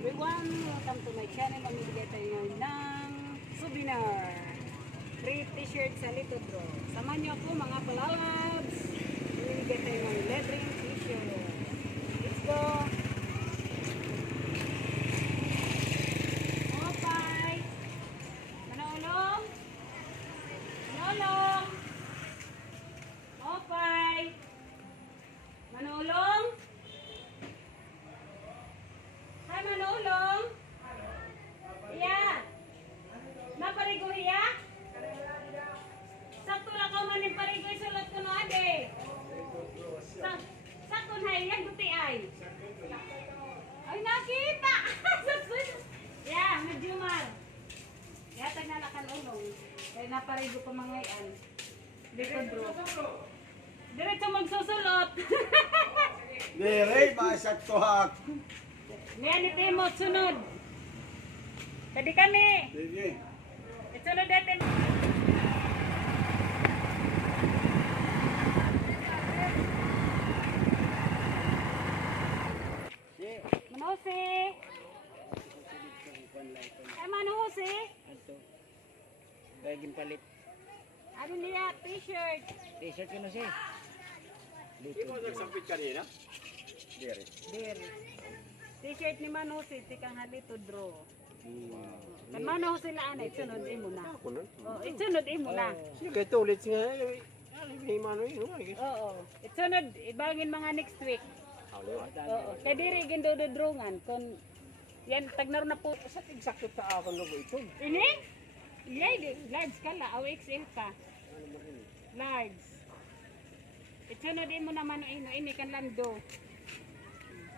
everyone! Welcome to my channel. Mamibigay tayo ng souvenir. Free t-shirt sa Little Draw. Samahan niyo ako mga palalabs. Mamibigay tayo ng lettering t-shirt. Let's go! Okay! Manulong! Manulong! Okay! Manulong! Hi, Manulong! Iya! Naparigo iya? Sakto lang ka man yung parigo isulat ko no ade. Sakto na iya, guti ay. Ay, nakita! Ya, medyo-mar. Ya, tagnalakan ulong. Kaya naparigo pa mangayan. Dito bro. Diretso magsusulot. Dire, masak tuhak. Ngayon ito mo, sunod. Tadi kami. Sige. Sunod natin. Manusi. Ay, manusi. Bagin palit. Ano niya? T-shirt. T-shirt ko na siya. Di mo nagsampit kanina? Dire. There. T-shirt ni Manusi. Tikang halito draw. Kan Manusi na anay. Sunod mo na. Oh, isunod mo na. Sige, tulit nga. Hindi mano yun. Oo. Isunod. Ibangin mga next week. Oo. Kaya diri gindododrongan. Kung yan, tagnar na po. Sa tigsakot sa ako logo ito. Ini? Iyay, large ka la. Aw, XL ka. Large. Isunod mo naman ini kan lando.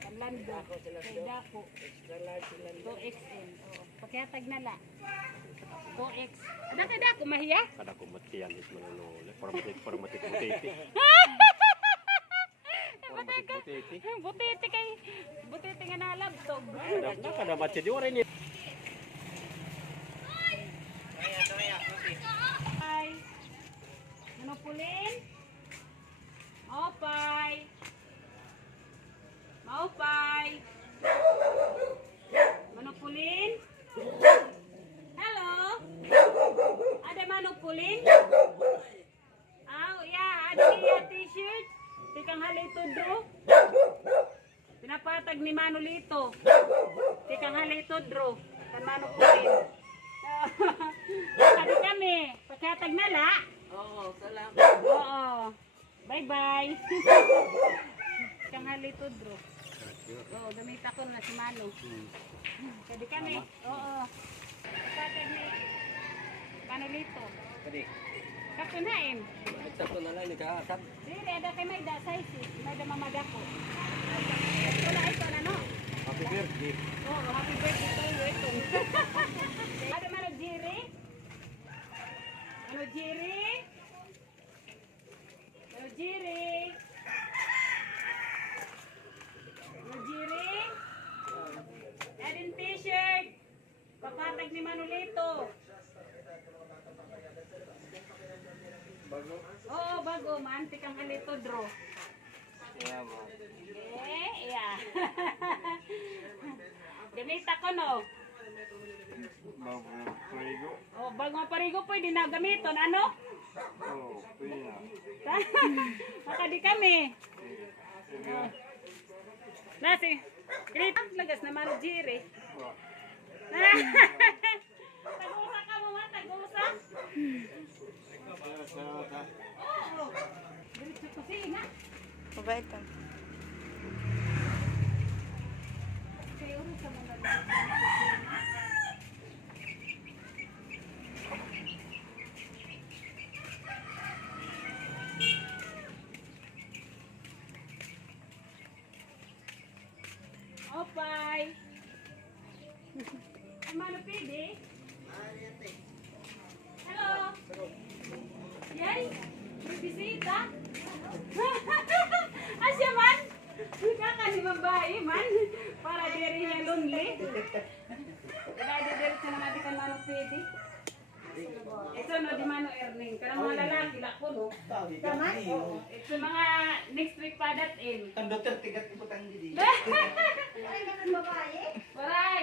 Kan lando. Kay dako. Extra large sila. 2XL. Oo. Pakihatag na la. 2X. Dako mahiya? Kada ko matiyan is mananole. Formatik butiti. Butiti nga nalabtog. Kada mati di orin niya. Hi. Manupulin. Opay. Maupay. Manupulin. Hello. Ada manupulin? Ada niya t-shirt. Tikang halito draw. Pinapatag ni Manolito. Tikang halito draw. Kan manupulin. Sabi kami, pagkatag na la. Oo, salamat. Oo. Bye-bye. Kang halito draw. Oo, gamita ko na si Mano. Sabi kami, oo. Pagkatag ni Manolito. Kadi. Kapunain. Eksakto na lang nagkakasab. Dili, ada kay may da size. May da mamadako. Ito na no. Happy birthday. Oh, happy birthday to you ito. Ada mana Jiri? Ano Jiri? Ano Jiri? Ano Jiri? Adin t-shirt. Papatag ni Manolito. Bago. Oo, bago man. Tikang halito draw. Salamat. Yeah. Gamita ko no. Bago. Parigo. Oh, bago parigo pwede na gamiton. Ano? Oo, pwede na. Maka di kami. Oh. Nasi. Krita. Lagas naman Jiri. Tagusa ka mo man. Tagusa. Oo. Diretso ko sina. Mabait ka. Kayo rin sa mga Opay. Ano pwede? Hello. Yay. May bisita. Asya man. Kakani babae man. Para diri niya lonely. Diri na natin kan mano pwede. Ito no di mano earning. Karang mga lalaki lako no. Tama? Ito mga next week pa datin. Ang doktor tigat iputang didi. Para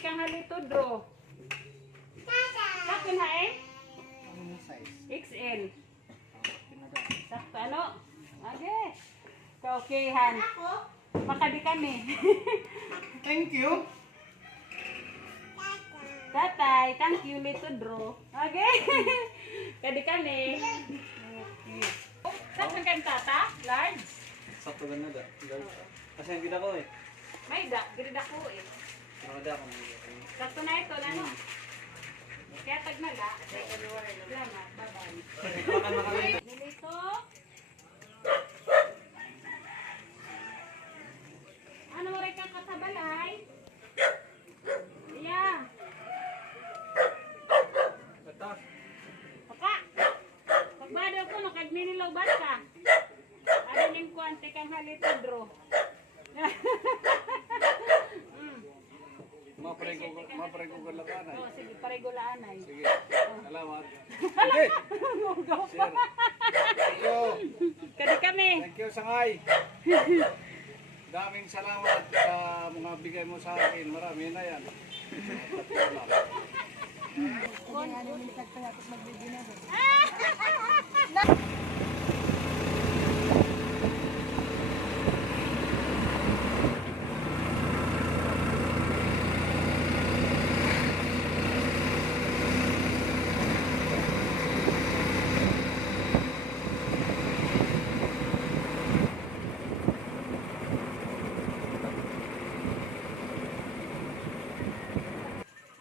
tikang halito draw. Sakto na eh? XL. Sakto ano? Okay. Kaokehan. Makadi kami. Thank you. Tatay, thank you little draw. Okay. Kadi kami. Okay. Sakto kang tata? Large? Sakto ganda da. Kasi ang gida ko eh. May da, girida ko eh. Nakada ako. Sakto na ito, ano? Kaya tag na la. Salamat, bye-bye. Dito. Ano mo rin kang katabalay? Iya. Ito. Paka. Pagbado ko, nakagminilaw ba ka? Ano yung kuwante kang halito, bro? Mapre ko galakanay. Oh, sige, paregulaan ay. Sige. Salamat. Sige. Share. Thank you. Kadi kami. Thank you, Sangay. Daming salamat sa mga bigay mo sa akin. Marami na yan.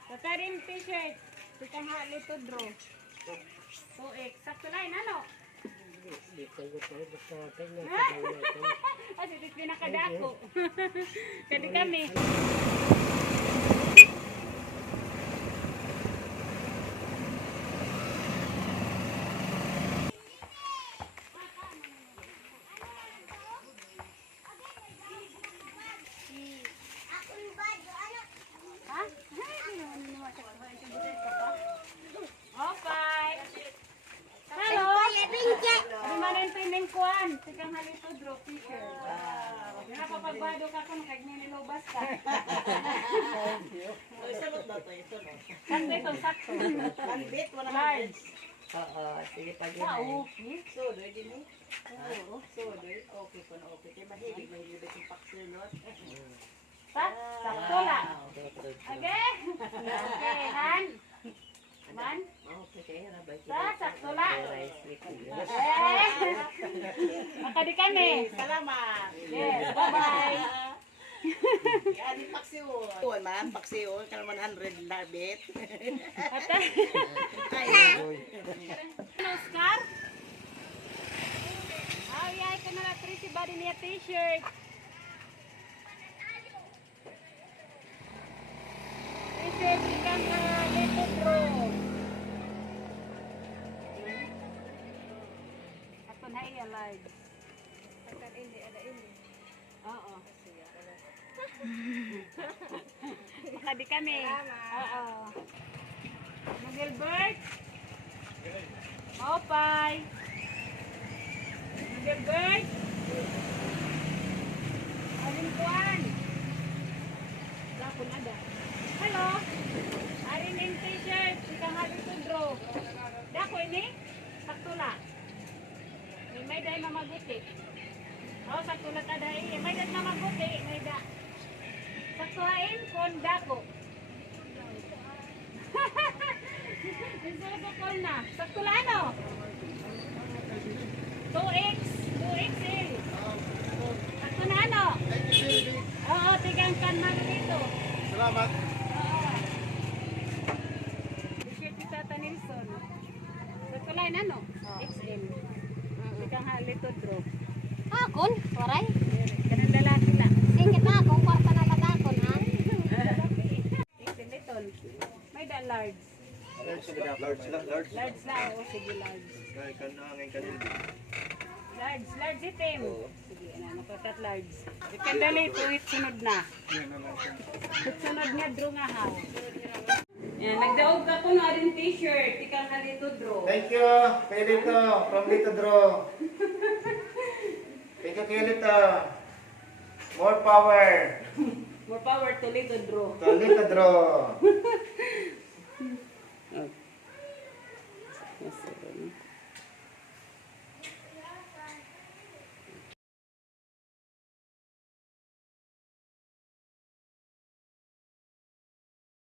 Kakarin t-shirt. Sikang halito, bro. 2X. Sakto na yun, ano? Kasi ito pinakadako. Kadi kami. Ha? Okay. Hello. Di man yung tining kuan. Sikang halito, bro. T-shirt. Napapagbado ka kung kagnililobas ka. Sakto ito, sakto. Large. Oo, sige pag Sa okay. Sodoy din eh. Oo, sodoy. Okay po na okay. Kaya mahilig yung paksulot. Sakto lang. Okay? Okay, Han. Man. Okay, kaya na ba? Sakto lang. Yes. Makadi kami. Salamat. Yes, bye-bye. Yan, paksiw. Tuwan man, paksiw. Kala 100 labit. Ate. Oscar? Ay, ay, ka na lang. Tracy body niya t-shirt. T-shirt, ikang little bro. Ako na iya, live. Oo. Makadi kami. Oo. Magilbert. Opay. Magilbert. Alin kuan. Lapon ada. Hello. Arin yung t-shirt. Ikang halito draw. Dako ini. Saktula. May dahil mamaguti. Oh, saktula ka dahil. May dahil mamaguti. May da. Saktuhain kon dako. Isang ko na. Saktula ano? 2X. 2XL. Sakto na ano? Oo, tigang kanman dito. Salamat. T-shirt ni Tata Nilsson. Saktula yun ano? XL. Tigang halito draw. Akon, waray. Ganang lalaki lang. Singit na akong kwarta na lagakon, ha? Little. May da large. Large lang, large. Large na. Oo, sige large. Kaya ka na ang kanil. Large itim. Sige, makakat large. Ikandali, tuwit sunod na. Sunod niya, draw nga ha. Yan, nagdaog ako ng aring t-shirt. Ikang halito draw. Thank you, Pelito, from Lito Draw. Thank you, Pelito. More power. More power to Little Draw. Tuloy ka, draw.